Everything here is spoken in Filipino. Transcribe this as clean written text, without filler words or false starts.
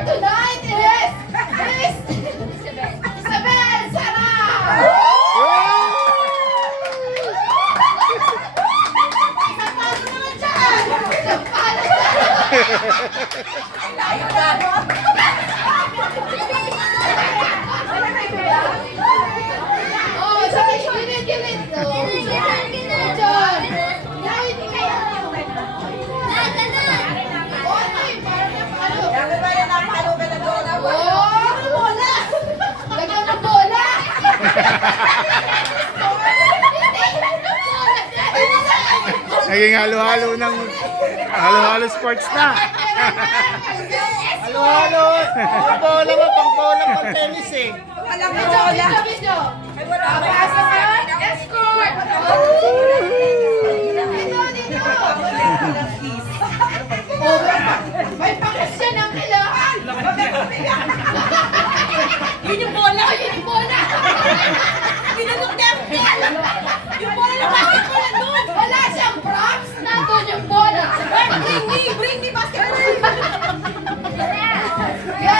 tonight is Isabel Sara! Sampalo naman dyan! Sampalo oh, sabi, gilid. John! Gilid kayo! Lagyan ng bola! Naging halo-halo sports na. Halo-halo. Pang bola mo, pang bola, pang tennis eh. Video! Papasok ka! Escort!